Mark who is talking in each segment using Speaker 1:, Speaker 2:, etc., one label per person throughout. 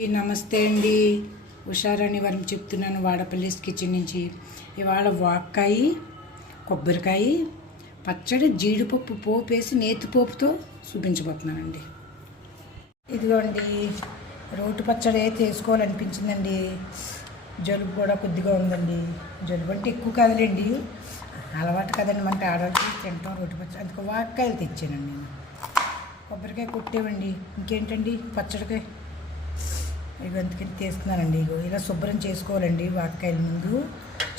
Speaker 1: నమస్తే అండి. ఉషారాణి వారిని చెప్తున్నాను వాడపల్లి కిచెన్ నుంచి. ఇవాళ వాక్కాయ కొబ్బరికాయ పచ్చడి జీడిపప్పు పోపు వేసి నేతిపోపుతో చూపించబోతున్నానండి. ఇదిగోండి రోటి పచ్చడి అయితే వేసుకోవాలనిపించిందండి. జలుబు కూడా కొద్దిగా ఉందండి. జలుబు అంటే ఎక్కువ కాదులేండి. అలవాటు కదండి మనకి ఆడవాళ్ళకి తింటాం రోటి పచ్చడి. అందుకు వాక్కాయలు తెచ్చానండి నేను. కొబ్బరికాయ కొట్టేవండి. ఇంకేంటండి? పచ్చడికాయ ఇవి అందుకని తీస్తున్నానండి ఇగో. ఇలా శుభ్రం చేసుకోవాలండి వాక్కాయల ముందు.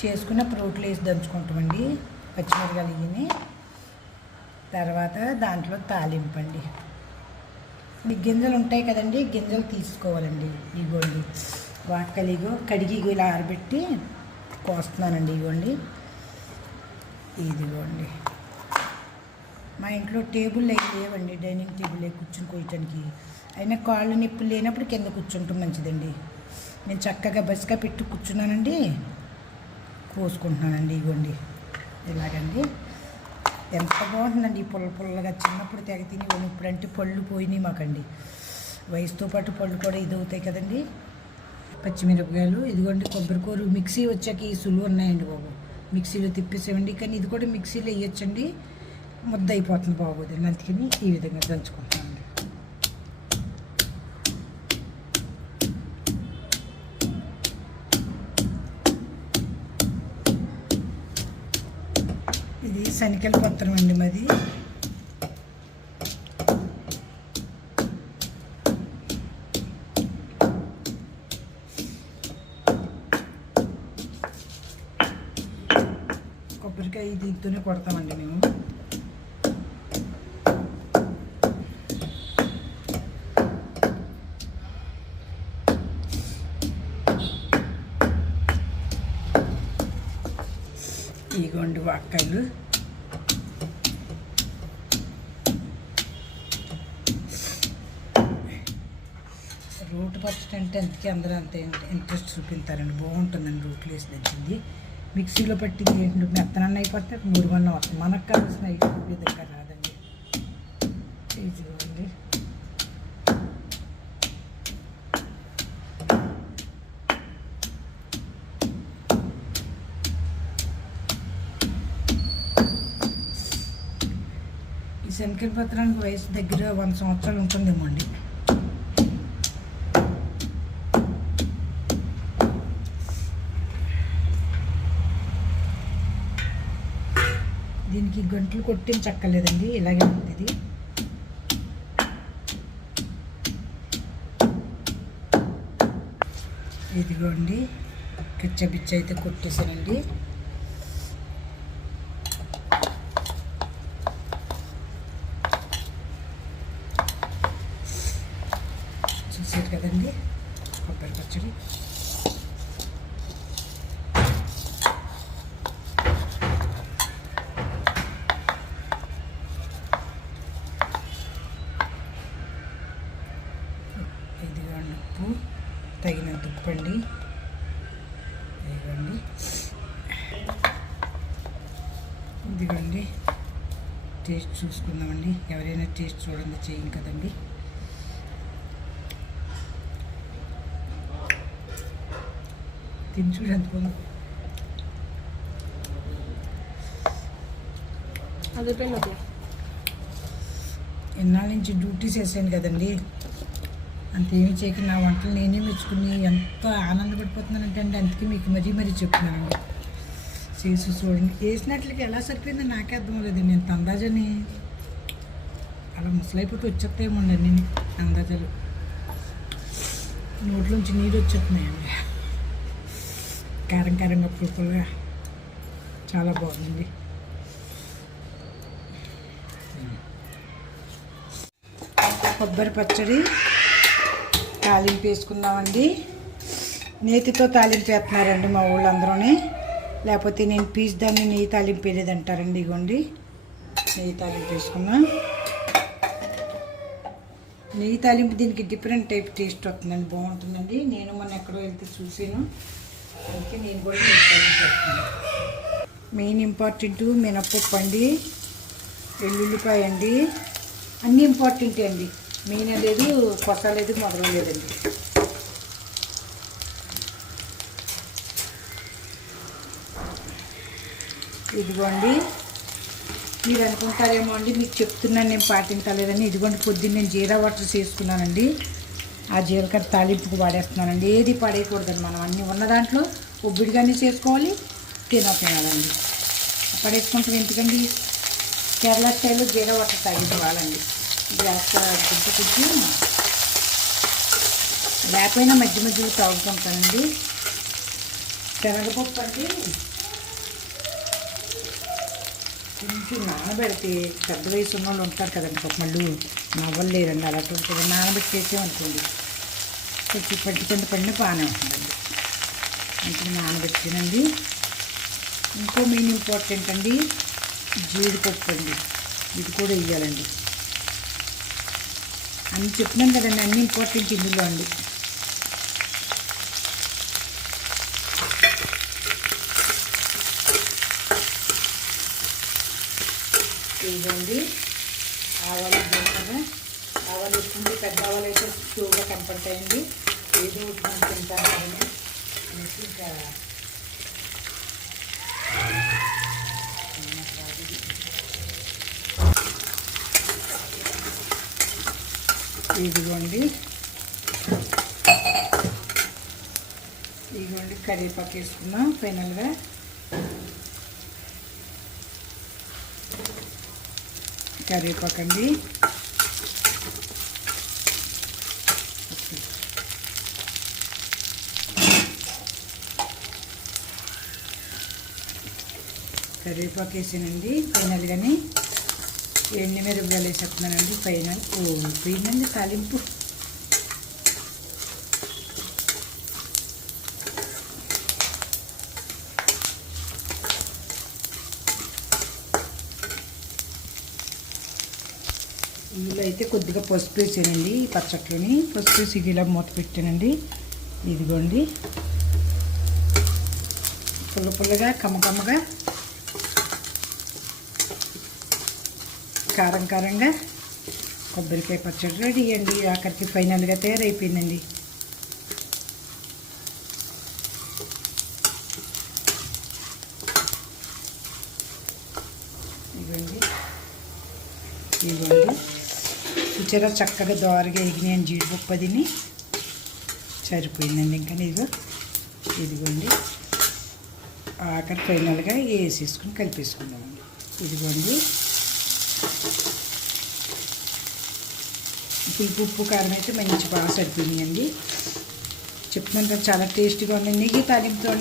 Speaker 1: చేసుకున్న రోట్లు వేసి దంచుకుంటామండి పచ్చిమిరకాయలు ఇవి తర్వాత దాంట్లో తాలింపండి ఈ గింజలు ఉంటాయి కదండి గింజలు తీసుకోవాలండి. ఇగోండి వాటికాయలు ఇగో కడిగి ఇగో ఇలా ఆరబెట్టి కోస్తున్నానండి ఇగోండి. ఇదిగోండి. మా ఇంట్లో టేబుల్ అవి లేవండి డైనింగ్ టేబుల్ అవి కూర్చుని కోయటానికి అయినా కాళ్ళు నొప్పులు లేనప్పుడు కింద కూర్చుంటాం మంచిదండి. నేను చక్కగా బస్గా పెట్టి కూర్చున్నానండి. కోసుకుంటున్నానండి ఇవ్వండి ఇలాగండి. ఎంత బాగుంటుందండి ఈ పుల్ల పుల్లగా. చిన్నప్పుడు తెగ తిని ఇప్పుడంటే పళ్ళు పోయినాయి మాకండి. వయసుతో పాటు పళ్ళు కూడా ఇది అవుతాయి కదండి. పచ్చిమిరపకాయలు ఇదిగోండి కొబ్బరికూర మిక్సీ వచ్చాక ఈ సులువు ఉన్నాయండి బాబు. మిక్సీలో తిప్పేసేవండి కానీ ఇది కూడా మిక్సీలో వేయొచ్చండి. ముద్ద అయిపోతుంది బాగోదండి అందుకని ఈ విధంగా దంచుకుంటామండి ఇది శనికల పత్రం అండి మాది. కొబ్బరికాయ దీంతోనే కొడతామండి మేము. వాక్కాయలు. రూట్ పచ్చడి అంటే అందుకే అందరూ అంత ఇంట్రెస్ట్ చూపిస్తారండి బాగుంటుందండి రూట్లు వేసి తెచ్చింది మిక్సీలో పట్టింది ఏంటి మెత్తనన్న అయిపోతే మురుగన్న వస్తుంది మనకు కావాల్సిన ఐ- విధంగా రాదండి. ఇదిగోండి. ఈ పత్రానికి వయసు దగ్గర వంద సంవత్సరాలు ఉంటుందేమో అండి. దీనికి గంటలు కొట్టిన చక్కలేదండి ఇలాగే ఉంది ఇది ఇదిగోండి కిచ్చబిచ్చ అయితే కొట్టేసానండి చూసారు కదండి కొబ్బరి పచ్చడి ఇదిగోండి ఉప్పు తగినంత ఉప్పు అండి ఇదిగోండి ఇదిగోండి. టేస్ట్ చూసుకుందామండి. ఎవరైనా టేస్ట్ చూడండి చేయం కదండి. తిని చూడు ఎంత బాగుంది.
Speaker 2: అదే పెళ్ళి
Speaker 1: ఇన్నాళ్ళ నుంచి డ్యూటీ చేశాను కదండి. అంతేమి చేయక నా వంటలు నేనే మెచ్చుకుని ఎంత ఆనందపడిపోతున్నానంటే అండి అందుకే మీకు మరీ మరీ చెప్తున్నానండి. చేసి. చూడండి వేసినట్లకి ఎలా సరిపోయిందో నాకే అర్థం లేదు నేను తందాజని అలా ముసలైపోతే వచ్చేస్తాయేమో అండి అందాజలు నోట్లోంచి నీరు వచ్చేస్తున్నాయండి. కారం కారంగా పులుపులుగా చాలా బాగుంది కొబ్బరి పచ్చడి తాలింపు వేసుకుందామండి. నేతితో తాలింపు వేస్తున్నారండి మా ఊళ్ళందరూనే. లేకపోతే నేను పీస్ దాన్ని నెయ్యి తాలింపు వేయలేదంటారండి ఇగోండి. నెయ్యి తాలింపు వేసుకున్నా నెయ్యి తాలింపు దీనికి డిఫరెంట్ టైప్ టేస్ట్ వస్తుందండి బాగుంటుందండి. నేను మొన్న ఎక్కడో వెళ్తే చూసాను అందుకే నేను కూడా నెయ్యి తాలింపు వేస్తున్నాను మెయిన్ ఇంపార్టెంట్ మినప్పప్పు అండి వెల్లుల్లిపాయ అండి. అన్నీ ఇంపార్టెంటే అండి. మెయిన్ అనేది కొస లేదు మొదలు ఇదిగోండి. మీరు అనుకుంటారేమో అండి మీకు చెప్తున్నాను నేను పాటించలేదని. ఇదిగోండి పొద్దున్న నేను జీరా వాటర్ చేసుకున్నానండి. ఆ జీలకర్ర తాలింపుకు వాడేస్తున్నానండి. ఏది పడేయకూడదండి మనం. అన్నీ ఉన్న దాంట్లో ఒబ్బిడిగానే చేసుకోవాలి తిన తినాలండి. పడేసుకుంటాం ఎందుకండి? కేరళ స్టైల్లో జీరా వాటర్ తాగించాలండి గ్యాస్ కొంచెం కొంచెం లేకపోయినా మధ్య మధ్యలో తాగుతుంటానండి. శనగపప్పు అండి కొంచెం నానబెడితే పెద్ద వయసు ఉన్న వాళ్ళు ఉంటారు కదండి పాప వాళ్ళు. నవ్వలేరండి అలాంటి నానబెట్టి చేసామనుకోండి కొంచెం పట్టి కింద పడిన బాగానే ఉంటుందండి. మంచిగా నానబెట్టినండి. ఇంకో మెయిన్ ఇంపార్టెంట్ అండి జీడిపప్పు అండి. ఇది కూడా వేయాలండి అన్ని చెప్పినాను కదండి అన్ని ఇంపార్టెంట్ ఇందులో అండి. ఇదిగోండి ఆవాలు జీలకర్ర ఆవాలు వేసుకుంటే పెద్ద ఆవాలు అయితే ఎక్కువగా కనపడతాయండి. ఏదో ఒకటి మనం తింటాను అనేసి ఇంకా ఇదిగోండి. ఇదిగోండి కరివేపాకు వేసుకున్నాం ఫైనల్గా. కరివేపాకు అండి కరివేపాకు వేసానండి కానీ ఎండి మిరపకాయలు వేసేస్తున్నానండి ఫైనల్ ఓ పోయిందండి తాలింపు ఇందులో అయితే కొద్దిగా పసుపు వేసానండి ఈ పచ్చట్లోని. పసుపు వేసి ఇలా మూత పెట్టానండి. ఇదిగోండి. పుల్ల పుల్లగా కమ్మకమ్మగా కారం కారంగా కొబ్బరికాయ పచ్చడి రెడీ అండి. ఆఖరికి ఫైనల్గా తయారైపోయిందండి ఇవ్వండి ఇవ్వండి చూసారా చక్కగా దోరగా ఎగినాయని జీడిపప్పు తిని సరిపోయిందండి ఇంకా ఇదిగో ఇదిగోండి. ఆఖరి ఫైనల్గా వేసేసుకుని కలిపేసుకుందామండి. ఇదిగోండి. పులుపు ఉప్పు కారం అయితే మంచి బాగా సరిపోయిందండి చెప్తున్నాను చాలా టేస్ట్గా ఉంది నెయ్యి తాలింపుతో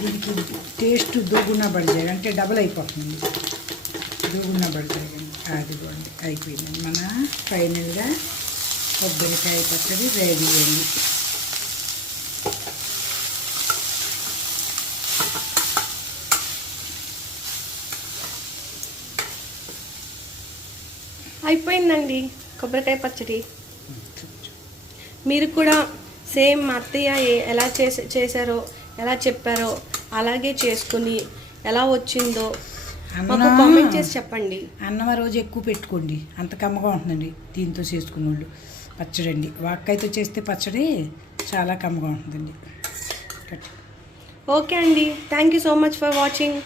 Speaker 1: దీనికి టేస్ట్ దోగున్నా పడిచాయి అంటే డబుల్ అయిపోతుంది దోగున్నా పడిచాయి అదిగోండి అయిపోయింది మన ఫైనల్గా కొబ్బరికాయ పచ్చడి రెడీ అయింది
Speaker 2: అయిపోయిందండి కొబ్బరికాయ పచ్చడి. మీరు కూడా సేమ్ మా అత్తయ్య ఎలా చేసే చేశారో ఎలా చెప్పారో అలాగే చేసుకుని ఎలా వచ్చిందో మాకు కామెంట్ చేసి చెప్పండి.
Speaker 1: అన్నం ఆ రోజు ఎక్కువ పెట్టుకోండి. అంత కమ్మగా ఉంటుందండి. దీంతో చేసుకున్న వాళ్ళు పచ్చడి అండి వాక్కాయతో చేస్తే పచ్చడి చాలా కమ్మగా ఉంటుందండి.
Speaker 2: ఓకే అండి. Thank you so much for watching